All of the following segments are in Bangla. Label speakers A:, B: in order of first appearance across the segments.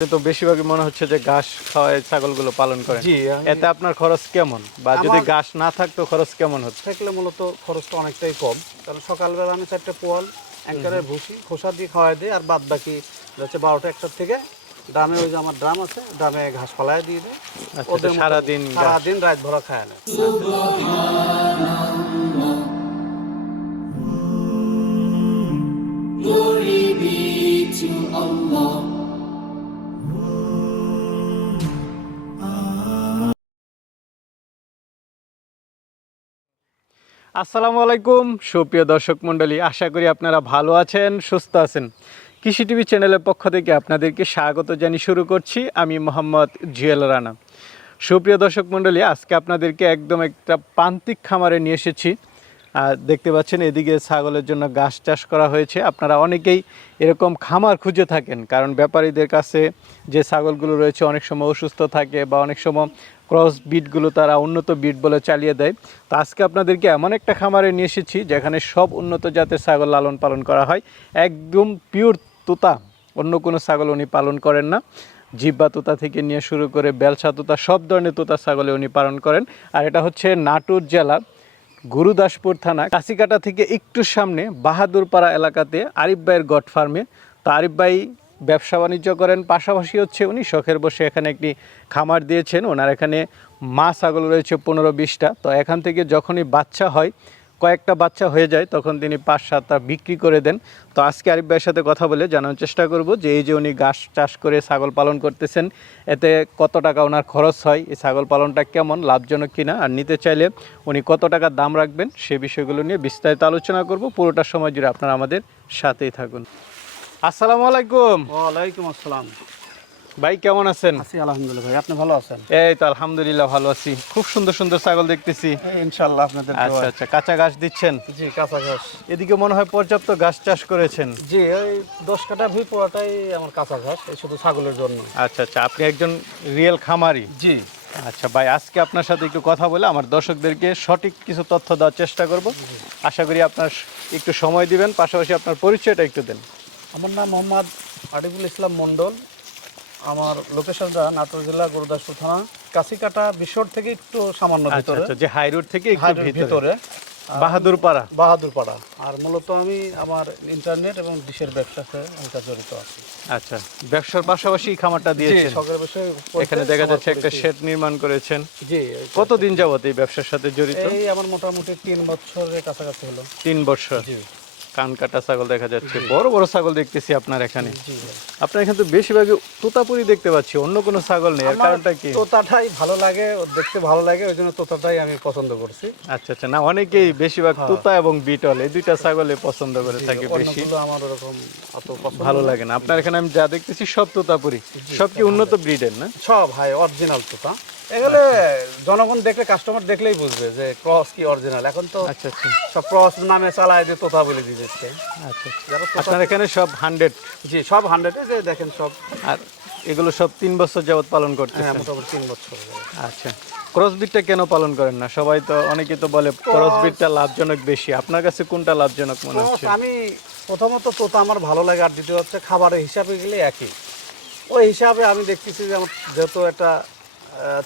A: তো বেশিরভাগই মনে হচ্ছে যে ঘাস খাওয়ায় ছাগলগুলো পালন করেন।
B: জি
A: এতে আপনার খরচ কেমন? বা যদি ঘাস না থাকতো খরচ কেমন হচ্ছে
B: থাকলে মূলত খরচটা অনেকটাই কম। কারণ সকালবেলা আমি চারটে পোয়াল অ্যাঙ্কারের ভুসি খোসা দিয়ে খাওয়াই দিই আর বাদ বাকি হচ্ছে বারোটা একটার থেকে ড্রামে ওই যে আমার ড্রাম আছে ড্রামে ঘাস ফালায় দিয়ে দিই।
A: আচ্ছা, সারাদিন
B: সারাদিন রাত ভরা খায় না।
A: আসসালামু আলাইকুম, সুপ্রিয় দর্শক মণ্ডলী, আশা করি আপনারা ভালো আছেন, সুস্থ আছেন। কৃষি টিভি চ্যানেলের পক্ষ থেকে আপনাদেরকে স্বাগত জানিয়ে শুরু করছি। আমি মোহাম্মদ জুয়েল রানা। সুপ্রিয় দর্শক মণ্ডলী, আজকে আপনাদেরকে একদম একটা প্রান্তিক খামারে নিয়ে এসেছি। আর দেখতে পাচ্ছেন, এদিকে ছাগলের জন্য ঘাস চাষ করা হয়েছে। আপনারা অনেকেই এরকম খামার খুঁজে থাকেন, কারণ ব্যাপারীদের কাছে যে ছাগলগুলো রয়েছে অনেক সময় অসুস্থ থাকে বা অনেক সময় ক্রস বিটগুলো তারা উন্নত বিট বলে চালিয়ে দেয়। তো আজকে আপনাদেরকে এমন একটা খামারে নিয়ে এসেছি, যেখানে সব উন্নত জাতের ছাগল লালন পালন করা হয়। একদম পিওর তোতা, অন্য কোনো ছাগল উনি পালন করেন না। জিব্বা তোতা থেকে নিয়ে শুরু করে বেলসা তোতা, সব ধরনের তোতা ছাগলে উনি পালন করেন। আর এটা হচ্ছে নাটোর জেলা, গুরুদাসপুর থানা, কাশিকাটা থেকে একটু সামনে বাহাদুরপাড়া এলাকাতে আরিফ ভাইয়ের গট ফার্মে। তো আরিফ ভাই ব্যবসা বাণিজ্য করেন, পাশাপাশি হচ্ছে উনি শখের বসে এখানে একটি খামার দিয়েছেন। ওনার এখানে মা ছাগল রয়েছে পনেরো বিশটা। তো এখান থেকে যখনই বাচ্চা হয়, কয়েকটা বাচ্চা হয়ে যায়, তখন তিনি পাঁচ সাতটা বিক্রি করে দেন। তো আজকে আরিফ ভাইয়ের সাথে কথা বলে জানার চেষ্টা করব যে এই যে উনি ঘাস চাষ করে ছাগল পালন করতেছেন, এতে কত টাকা ওনার খরচ হয়, এই ছাগল পালনটা কেমন, লাভজনক কিনা, আর নিতে চাইলে উনি কত টাকা দাম রাখবেন, সে বিষয়গুলো নিয়ে বিস্তারিত আলোচনা করব। পুরোটা সময় জুড়ে আপনারা আমাদের সাথেই থাকুন। আসসালামু আলাইকুম।
B: ওয়ালাইকুম আসসালাম।
A: ভাই কেমন আছেন?
B: আছি আলহামদুলিল্লাহ ভাই আপনি ভালো আছেন?
A: এই তো আলহামদুলিল্লাহ ভালো আছি। খুব সুন্দর সুন্দর ছাগল দেখতেছি।
B: ইনশাল্লাহ আপনাদের
A: আচ্ছা আচ্ছা কাঁচা ঘাস দিচ্ছেন?
B: জি কাঁচা ঘাস।
A: এদিকে মনে হয় পর্যাপ্ত ঘাস চাষ করেছেন।
B: জি ওই দশ কাটা ভুই পোড়াটাই আমার কাঁচা ঘাস এই শুধু ছাগলের জন্য।
A: আচ্ছা আচ্ছা আপনি একজন রিয়েল খামারি?
B: জি।
A: আচ্ছা ভাই আজকে আপনার সাথে একটু কথা বলে আমার দর্শকদেরকে সঠিক কিছু তথ্য দেওয়ার চেষ্টা করব। আশা করি আপনার একটু সময় দিবেন পাশাপাশি আপনার পরিচয়টা একটু দেন।
B: আমার নাম মোহাম্মদ আরিফুল ইসলাম মণ্ডল। আমার লোকেশনটা নাটোর জেলা গুরুদাসপুর থানা কাশিকাটা বিশর থেকে একটু সামান্য
A: আচ্ছা
B: ভিতরে।
A: আচ্ছা যে হাই রোড থেকে একটু ভিতরে।
B: ভিতরে।
A: বাহাদুর পাড়া
B: বাহাদুরপাড়া। আর মূলত আমি আমার ইন্টারনেট এবং ডিশের ব্যবসাতে জড়িত আছি।
A: আচ্ছা ব্যবসার পাশাপাশি খামারটা দিয়েছেন।
B: বিষয়ে
A: এখানে দেখা যাচ্ছে একটা শেড নির্মাণ করেছেন।
B: জি
A: কতদিন যাবত এই ব্যবসার সাথে জড়িত?
B: এই আমার মোটামুটি তিন বছরের কাছাকাছি হলো।
A: তিন বছর।
B: জি।
A: কান কাটা ছাগল দেখা যাচ্ছে বড় বড় ছাগল দেখতেছি আপনার এখানে। আপনার এখানে তো বেশিরভাগই তোতাপুরি দেখতে পাচ্ছি অন্য কোনো ছাগল নেই এর কারণটা কি?
B: তোতাটাই ভালো লাগে দেখতে ভালো লাগে ওই জন্য তোতাটাই আমি পছন্দ করছি।
A: আচ্ছা আচ্ছা না অনেকেই বেশিরভাগ তোতা এবং বিটল এই দুইটা ছাগলে পছন্দ করে থাকে বেশি।
B: আমার ওরকম অত পছন্দ
A: ভালো লাগে না। আপনার এখানে আমি যা দেখতেছি সব তোতাপুরি সব কি উন্নত ব্রিডের না?
B: সব ভাই অরিজিনাল তোতা। এগুলো জনগণ দেখলে কাস্টমার দেখলেই বুঝবে যে ক্রস কি অরিজিনাল এখন তো
A: আচ্ছা আচ্ছা।
B: সব ক্রস নামে চালায় দিয়ে তোতা বলে দিয়ে দিচ্ছে।
A: আচ্ছা আপনার এখানে সব হান্ড্রেড
B: জি সব হান্ড্রেডে যে দেখেন সব।
A: আর এগুলো সব তিন বছর যাবত পালন
B: হ্যাঁ মোটামুটি তিন বছর।
A: আচ্ছা। ক্রস বিটটা কেন পালন করেন না? সবাই তো অনেকে তো বলে ক্রস বিটটা লাভজনক বেশি। আপনার কাছে কোনটা লাভজনক মনে হচ্ছে?
B: আমি প্রথমত তোতা আমার ভালো লাগে আর দ্বিতীয় হচ্ছে খাবারের হিসাবে গেলে একই। ওই হিসাবে আমি দেখতেছি যে আমার যেহেতু একটা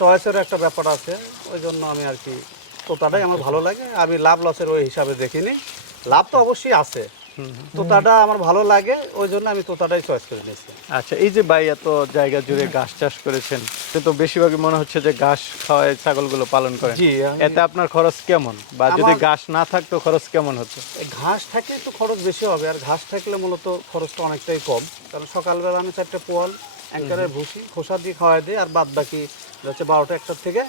B: চয়েসের একটা ব্যাপার আছে ওই জন্য আমি আর কি তোতাটাই আমার ভালো লাগে। আমি লাভ লসের ওই হিসাবে দেখিনি। লাভ তো অবশ্যই আছে। তোতাটা আমার ভালো লাগে ওই জন্য আমি তোতাটাই চয়েস করে নিয়েছি।
A: আচ্ছা এই যে ভাই এত জায়গা জুড়ে ঘাস চাষ করেছেন তো বেশিরভাগই মনে হচ্ছে যে ঘাস খাওয়ায় ছাগলগুলো পালন করেন।
B: জি
A: এতে আপনার খরচ কেমন? বা যদি ঘাস না থাকতো খরচ কেমন হতো?
B: ঘাস থাকলে একটু খরচ বেশি হবে আর ঘাস থাকলে মূলত খরচটা অনেকটাই কম। কারণ সকালবেলা আমি চারটে পোয়াল অ্যাঙ্কারের ভুসি খোসা দিয়ে খাওয়াই দিই আর বাদ বাকি হচ্ছে বারোটা একটার থেকে।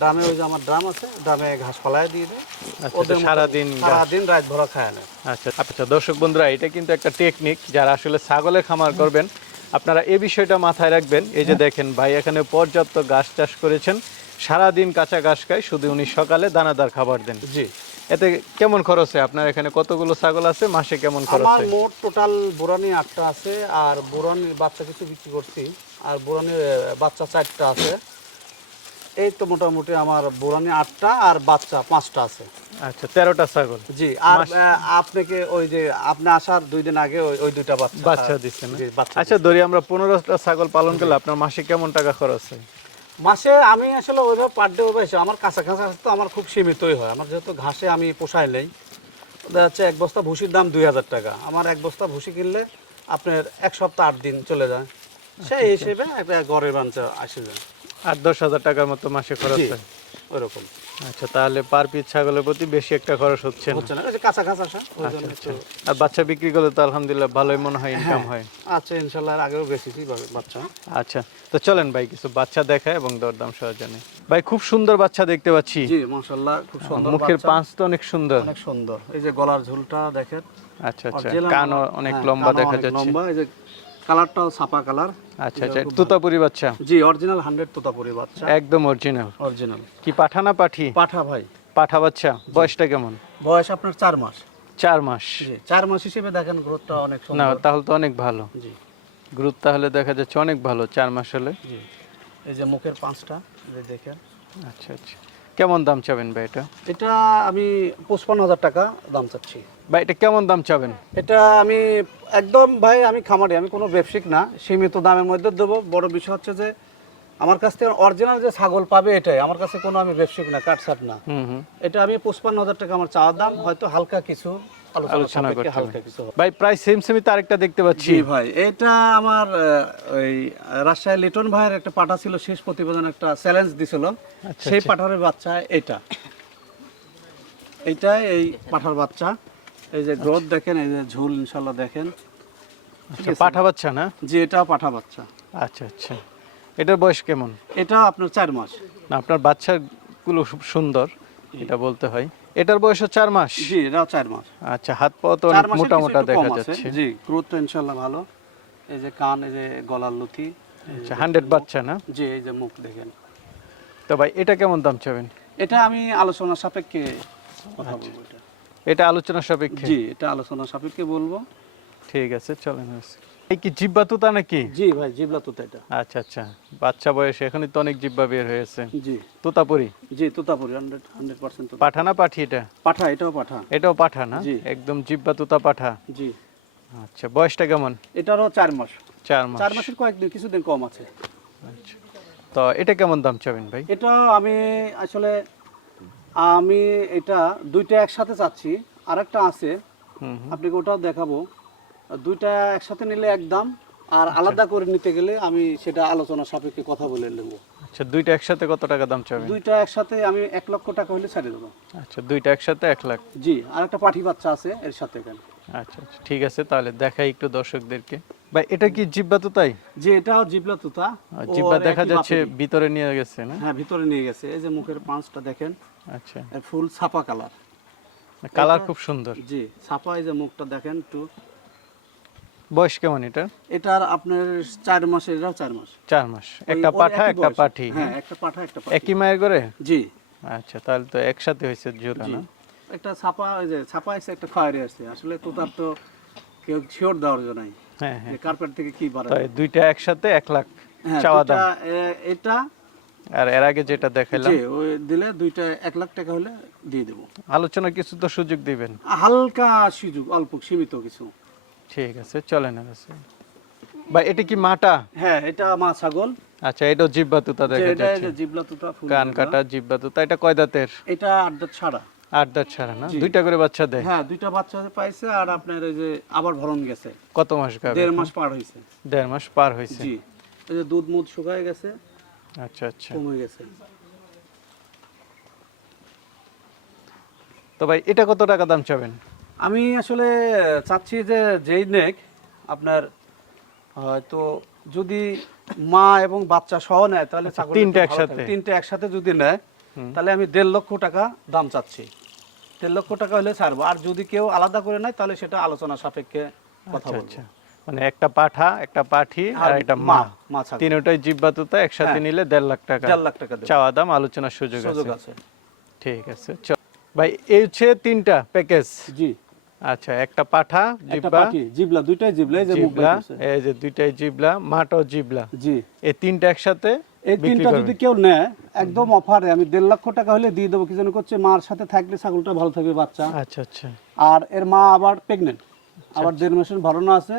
B: ড্রামে ওই যে আমার ড্রাম আছে ড্রামে ঘাস ফালায় দিয়ে দিই
A: আচ্ছা,
B: ওদের
A: সারাদিন
B: সারাদিন রাত ভরা খায় না।
A: আচ্ছা আচ্ছা দর্শক বন্ধুরা এটা কিন্তু একটা টেকনিক যারা আসলে ছাগলের খামার করবেন। আপনারা এই বিষয়টা মাথায় রাখবেন। এই যে দেখেন ভাই এখানে পর্যাপ্ত ঘাস চাষ করেছেন। সারাদিন কাঁচা ঘাস খায় শুধু উনি সকালে দানাদার খাবার দেন।
B: জি।
A: এতে কেমন খরচ হয়? আপনার এখানে কতগুলো ছাগল আছে? মাসে কেমন খরচ
B: আমার মোট টোটাল বোরানি আটটা আছে আর বোরানির বাচ্চা কিছু বিক্রি করছি। আর বোরানির বাচ্চা চারটা আছে। এই তো মোটামুটি আমার বোরানি আটটা আর বাচ্চা পাঁচটা আছে।
A: আচ্ছা তেরোটা ছাগল।
B: জি আর আপনাকে ওই যে আপনি আসার দুই দিন আগে ওই দুইটা বাচ্চা
A: বাচ্চা দিচ্ছে না?
B: জি, বাচ্চা
A: আচ্ছা ধরি আমরা পনেরোটা ছাগল পালন করলে আপনার মাসে কেমন টাকা খরচ হয়?
B: মাসে আমি আসলে ওইভাবে পার ডে ওইভাবে আমার কাঁচা কাঁচা তো আমার খুব সীমিতই হয়। আমার যেহেতু ঘাসে আমি পোষাই নেই। দেখা যাচ্ছে এক বস্তা ভুসির দাম দুই হাজার টাকা। আমার এক বস্তা ভুসি কিনলে আপনার এক সপ্তাহ আট দিন চলে যায়। সেই হিসেবে একটা গড়ের বাঞ্চা আসে যায়।
A: আট দশ হাজার টাকার মতো মাসে খরচ হয়।
B: ওইরকম
A: আচ্ছা তাহলে পার পিস ছাগলের প্রতি বেশি একটা খরচ হচ্ছে না।
B: হচ্ছে না কাঁচা কাঁচা আসা ওই জন্য
A: আচ্ছা।
B: একটু
A: আর বাচ্চা বিক্রি করলে তো আলহামদুলিল্লাহ ভালোই মনে হয় ইনকাম হয়
B: আচ্ছা ইনশাল্লাহ আগেও বেশিছি বাচ্চা।
A: আচ্ছা তো চলেন ভাই কিছু বাচ্চা দেখায় এবং দরদাম সহ ভাই খুব সুন্দর বাচ্চা দেখতে পাচ্ছি।
B: জি খুব সুন্দর
A: মুখের পাঁচ তো অনেক সুন্দর।
B: অনেক সুন্দর। এই যে গলার ঝুলটা দেখেন।
A: আচ্ছা আচ্ছা। কানও অনেক
B: হ্যাঁ,
A: লম্বা দেখা যাচ্ছে।
B: লম্বা। এই যে কালারটাও ছাপা কালার।
A: আচ্ছা আচ্ছা তুতাপুরি বাচ্চা?
B: জি অরিজিনাল হান্ড্রেড তোতাপুরি বাচ্চা।
A: একদম অরিজিনাল
B: অরিজিনাল
A: কি পাঠা না পাঠি?
B: পাঠা ভাই।
A: পাঠা বাচ্চা বয়সটা কেমন?
B: বয়স আপনার চার মাস।
A: চার মাস।
B: জি চার মাস হিসেবে দেখেন গ্রোথটা অনেক
A: না তাহলে তো অনেক ভালো।
B: জি।
A: গ্রুপ তাহলে দেখা যাচ্ছে অনেক ভালো চার মাস হলে।
B: জি। এই যে মুখের পাঁচটা যে দেখেন।
A: আচ্ছা আচ্ছা। কেমন দাম চাবেন ভাই এটা?
B: এটা আমি পঁচপান্ন হাজার টাকা দাম চাচ্ছি।
A: ভাই এটা কেমন দাম চাবেন?
B: এটা আমি একদম ভাই আমি খামারি আমি কোনো ব্যবসায়িক না সীমিত দামের মধ্যে দেবো। বড় বিষয় হচ্ছে যে আমার কাছ থেকে অরিজিনাল যে ছাগল পাবে এটাই আমার কাছে কোনো আমি ব্যবসায়িক না কাটসাট না। এটা আমি পঁচপান্ন হাজার টাকা আমার চাওয়ার দাম হয়তো হালকা কিছু আলোচনা
A: করতে
B: হালকা। কিছু
A: ভাই প্রায় সেম সেমই তো আরেকটা দেখতে পাচ্ছি।
B: ভাই এটা আমার ওই রাজশাহী লিটন ভাইয়ের একটা পাঠা ছিল শেষ প্রতিবেদন একটা চ্যালেঞ্জ দিছিল।
A: আচ্ছা,
B: সেই
A: আচ্ছা।
B: পাঠারের বাচ্চা এটা। এইটাই এই পাঠার বাচ্চা। এই যে গ্রোথ দেখেন এই যে ঝুল ইনশাল্লাহ দেখেন।
A: আচ্ছা, পাঠা বাচ্চা না?
B: জি এটাও পাঠা বাচ্চা।
A: আচ্ছা আচ্ছা। এটার বয়স কেমন?
B: এটা আপনার চার মাস।
A: না আপনার বাচ্চাগুলো খুব সুন্দর এটা বলতে হয়। এটার বয়সও চার মাস?
B: জি এটাও চার মাস।
A: আচ্ছা হাত পা তো অনেক মোটা মোটা দেখা যাচ্ছে।
B: জি গ্রোথ তো ইনশাল্লাহ ভালো। এই যে কান এই যে গলার লুথি
A: আচ্ছা হান্ড্রেড বাচ্চা না?
B: জি এই যে মুখ দেখেন।
A: তো ভাই এটা কেমন দাম চাবেন?
B: এটা আমি আলোচনা সাপেক্ষে কথা বলব এটা।
A: এটা আলোচনা সাপেক্ষে?
B: জি এটা আলোচনা সাপেক্ষে বলব।
A: ঠিক আছে চলেন এই কি জিব্বা তুতা নাকি?
B: জি ভাই জিবলা তুতা এটা।
A: আচ্ছা আচ্ছা। বাচ্চা বয়সে এখনই তো অনেক জিব্বা বের হয়েছে।
B: জি।
A: তোতাপুরি?
B: জি তুতাপুরি হান্ড্রেড হান্ড্রেড পার্সেন্ট
A: পাঠা না পাঠি এটা?
B: পাঠা এটাও পাঠা।
A: এটাও পাঠা না। একদম জিব্বা তুতা পাঠা?
B: জি।
A: আচ্ছা বয়সটা কেমন?
B: এটারও চার মাস।
A: চার মাস।
B: চার মাসের কয়েকদিন কিছুদিন কম আছে।
A: আচ্ছা। তো এটা কেমন দাম চাবেন ভাই?
B: এটা আমি আসলে আমি এটা দুইটা একসাথে চাচ্ছি। আরেকটা আছে। আপনাকে ওটাও দেখাবো। দুইটা একসাথে নিলে এক দাম আর আলাদা করে নিতে গেলে আমি সেটা আলোচনা সাপেক্ষে কথা বলে নেব।
A: আচ্ছা দুইটা একসাথে কত টাকা দাম চাবেন?
B: দুইটা একসাথে আমি এক লক্ষ টাকা হলে ছাড়িয়ে দেবো।
A: আচ্ছা দুইটা একসাথে এক লাখ।
B: জি আর একটা পাঠি বাচ্চা আছে এর সাথে এখানে।
A: আচ্ছা আচ্ছা ঠিক আছে তাহলে দেখাই একটু দর্শকদেরকে। ভাই এটা কি জিব্বা তো তাই
B: যে এটাও জিবলা তুতা।
A: জিব্বা দেখা যাচ্ছে ভিতরে নিয়ে গেছে না?
B: হ্যাঁ ভিতরে নিয়ে গেছে। এই যে মুখের পাঁচটা দেখেন
A: আচ্ছা।
B: ফুল ছাপা কালার।
A: কালার খুব সুন্দর।
B: জি ছাপা এই যে মুখটা দেখেন একটু।
A: বয়স কেমন এটা?
B: এটার আপনার চার মাস এটাও চার মাস।
A: চার মাস। একটা পাঠা একটা পাঠি।
B: হ্যাঁ একটা পাঠা একটা পাঠি।
A: একই মায়ের করে
B: জি।
A: আচ্ছা তাহলে তো একসাথে হয়েছে জোড়া না?
B: একটা ছাপা ওই যে ছাপা আছে একটা খয়েরি আছে। আসলে তো তার তো কেউ শিওর দেওয়ার জন্য নাই।
A: হ্যাঁ হ্যাঁ।
B: কার্পেট থেকে কি বাড়ে
A: দুইটা একসাথে এক লাখ
B: হ্যাঁ
A: চাওয়া দাম।
B: এটা
A: আর এর আগে যেটা দেখাইলাম।
B: জি ওই দিলে দুইটা এক লাখ টাকা হলে দিয়ে দেবো।
A: আলোচনা কিছু তো সুযোগ দিবেন।
B: হালকা সুযোগ অল্প সীমিত কিছু।
A: ঠিক আছে চলেন আছে। ভাই এটা কি মাটা?
B: হ্যাঁ এটা মা ছাগল।
A: আচ্ছা এটাও জিব্বা তুতা দেখা
B: এটা
A: যাচ্ছে।
B: জিবলা তুতা
A: কান কাটা জিব্বা তুতা এটা কয় দাঁতের?
B: এটা আড্ডা ছাড়া
A: আট দাঁত ছাড়া না? দুইটা করে বাচ্চা দেয়?
B: হ্যাঁ দুইটা বাচ্চা পাইছে আর আপনার এই যে আবার ভরণ গেছে।
A: কত মাস গাবে
B: দেড় মাস পার
A: দেড় মাস পার
B: জি। এই যে দুধ মুধ শুকায় গেছে
A: আচ্ছা আচ্ছা।
B: কমে গেছে।
A: তো ভাই এটা কত টাকা দাম চাবেন?
B: আমি আসলে চাচ্ছি যে যেই নেক আপনার হয়তো যদি মা এবং বাচ্চা সহ নেয় তাহলে
A: আচ্ছা, তিনটে একসাথে?
B: তিনটে একসাথে যদি নেয় তাহলে আমি দেড় লক্ষ টাকা দাম চাচ্ছি। দেড় লক্ষ টাকা হলে ছাড়বো। আর যদি কেউ আলাদা করে নেয় তাহলে সেটা আলোচনা সাপেক্ষে কথা
A: আচ্ছা
B: বলব।
A: আচ্ছা। মানে একটা পাঠা একটা পাঠি আর একটা
B: মা
A: তিনটাই জিব্বা তুতা একসাথে
B: হ্যাঁ।
A: নিলে দেড় লাখ টাকা।
B: দেড় লাখ টাকা
A: চাওয়া দাম আলোচনার সুযোগ আছে। ঠিক আছে ভাই এই হচ্ছে তিনটা প্যাকেজ।
B: জি।
A: আচ্ছা একটা পাঠা জিব্বা
B: জিবলা দুইটাই জিবলা এই যে
A: জিবলা এই যে দুইটাই জিবলা মাটাও জিবলা
B: জি।
A: এই তিনটা একসাথে
B: এই তিনটা যদি কেউ নেয় একদম অফারে আমি দেড় লক্ষ টাকা হলে দিয়ে দেবো। কি জন্য করছে মার সাথে থাকলে ছাগলটা ভালো থাকবে বাচ্চা।
A: আচ্ছা আচ্ছা।
B: আর এর মা আবার প্রেগনেন্ট আবার দেড় মাসের আছে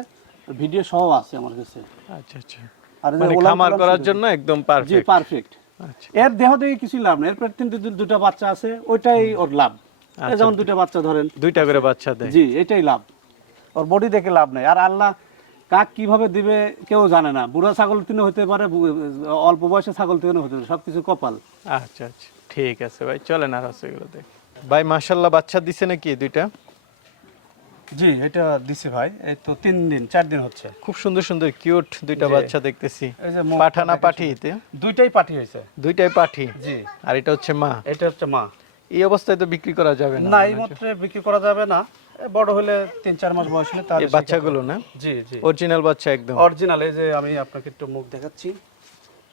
B: ভিডিও সহ আছে আমার কাছে।
A: আচ্ছা আচ্ছা।
B: আর
A: মানে খামার করার জন্য একদম
B: জি
A: পারফেক্ট
B: পারফেক্ট
A: আচ্ছা।
B: এর দেহ দেখে কিছু লাভ নেই। তিন দু- দুটো বাচ্চা আছে ওইটাই ওর লাভ।
A: আচ্ছা,
B: যেমন দুটো বাচ্চা ধরেন।
A: দুইটা করে বাচ্চা দেয়।
B: জি এটাই লাভ। ওর বডি দেখে লাভ নেই। আর আল্লাহ কাক কীভাবে দিবে কেউ জানে না। বুড়া ছাগল তিনে হতে পারে অল্প বয়সে ছাগল তিনে হতে পারে সবকিছু কপাল।
A: আচ্ছা আচ্ছা ঠিক আছে ভাই চলেন আর হচ্ছে এগুলো দেখ। ভাই মাশাল্লাহ বাচ্চা দিছে নাকি দুইটা?
B: জি এটা দিছি ভাই এই তো তিন দিন চার দিন হচ্ছে।
A: খুব সুন্দর সুন্দর কিউট দুইটা বাচ্চা দেখতেছি। পাঠানা
B: দেখেন
A: পাঠিতে
B: দুইটাই পাঠি হয়েছে।
A: দুইটাই পাঠি?
B: জি।
A: আর এটা হচ্ছে মা?
B: এটা হচ্ছে মা।
A: এই অবস্থায় তো বিক্রি করা যাবে না।
B: না এই মাত্রে বিক্রি করা যাবে না। বড় হলে তিন চার মাস বয়স হলে তার
A: এই বাচ্চাগুলো না?
B: জি জি।
A: অরিজিনাল বাচ্চা একদম।
B: অরিজিনাল এই যে আমি আপনাকে একটু মুখ দেখাচ্ছি।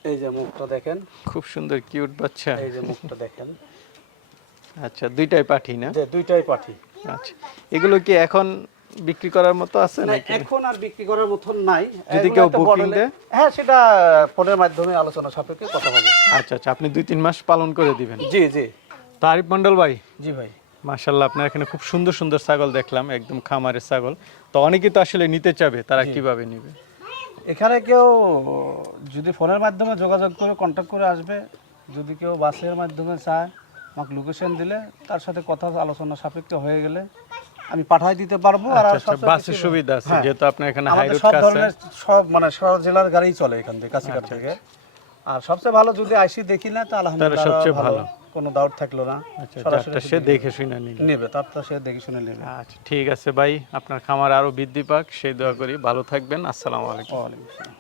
B: এই যে মুখটা দেখেন।
A: খুব সুন্দর কিউট বাচ্চা।
B: এই যে মুখটা দেখেন।
A: আচ্ছা দুইটাই পাঠি না?
B: যে দুইটাই পাঠি।
A: আচ্ছা এগুলো কি এখন বিক্রি করার মতো আছে
B: না
A: নাকি?
B: এখন আর বিক্রি করার মতন নাই।
A: যদি কেউ
B: হলে-
A: দেয়?
B: হ্যাঁ সেটা ফোনের মাধ্যমে আলোচনা সাপেক্ষে কথা হবে।
A: আচ্ছা আচ্ছা আপনি দুই তিন মাস পালন করে দিবেন।
B: জি জি।
A: তো আরিফ মন্ডল ভাই।
B: জি ভাই।
A: মাশাল্লাহ আপনার এখানে খুব সুন্দর সুন্দর ছাগল দেখলাম একদম খামারের ছাগল। তো অনেকেই তো আসলে নিতে চাবে তারা কীভাবে নিবে?
B: এখানে কেউ যদি ফোনের মাধ্যমে যোগাযোগ করে কন্ট্যাক্ট করে আসবে যদি কেউ বাসের মাধ্যমে চায় আমাকে লোকেশন দিলে তার সাথে কথা আলোচনা সাপেক্ষে হয়ে গেলে আমি পাঠাই দিতে পারব আর
A: আচ্ছা আচ্ছা বাসের সুবিধা আছে
B: হ্যাঁ।
A: যেহেতু আপনার এখানে হাই রোড
B: সব
A: কাছে
B: ধরনের সব মানে সারা জেলার গাড়ি চলে এখান থেকে কাছিঘাট
A: আচ্ছা,
B: থেকে। আর সবচেয়ে ভালো যদি আইসি দেখি না তো আলহামদুলিল্লাহ
A: সবচেয়ে ভালো।
B: কোনো ডাউট থাকল না।
A: আচ্ছা
B: সরাসরি
A: সে দেখে শুনে
B: নেবে। তার তো সে দেখে শুনে নেবে।
A: আচ্ছা ঠিক আছে ভাই আপনার খামার আরও বৃদ্ধি পাক সেই দোয়া করি ভালো থাকবেন আসসালামু আলাইকুম।
B: ওয়ালাইকুম আসসালাম।